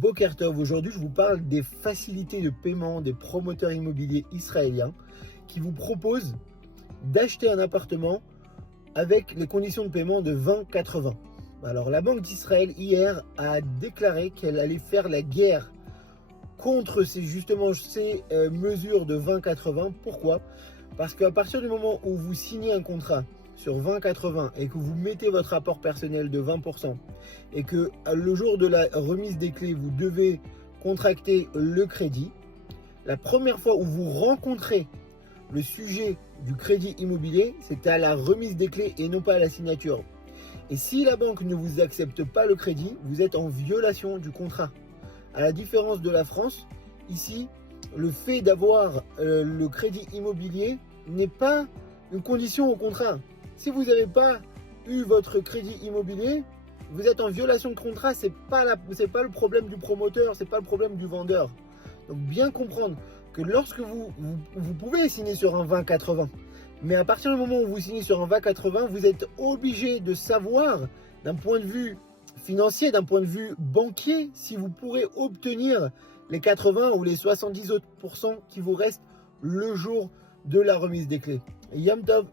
Boker Tov, aujourd'hui je vous parle des facilités de paiement des promoteurs immobiliers israéliens qui vous proposent d'acheter un appartement avec les conditions de paiement de 20-80. Alors la Banque d'Israël hier a déclaré qu'elle allait faire la guerre contre ces mesures de 20-80. Pourquoi? Parce qu'à partir du moment où vous signez un contrat sur 20-80 et que vous mettez votre apport personnel de 20% et que le jour de la remise des clés, vous devez contracter le crédit, la première fois où vous rencontrez le sujet du crédit immobilier, c'est à la remise des clés et non pas à la signature. Et si la banque ne vous accepte pas le crédit, vous êtes en violation du contrat. À la différence de la France, ici, le fait d'avoir le crédit immobilier n'est pas une condition au contrat. Si vous n'avez pas eu votre crédit immobilier, vous êtes en violation de contrat. C'est pas le problème du promoteur, c'est pas le problème du vendeur. Donc bien comprendre que lorsque vous pouvez signer sur un 20-80, mais à partir du moment où vous signez sur un 20-80, vous êtes obligé de savoir d'un point de vue financier, d'un point de vue banquier, si vous pourrez obtenir les 80 ou les 70 autres % qui vous restent le jour de la remise des clés. Yom Tov.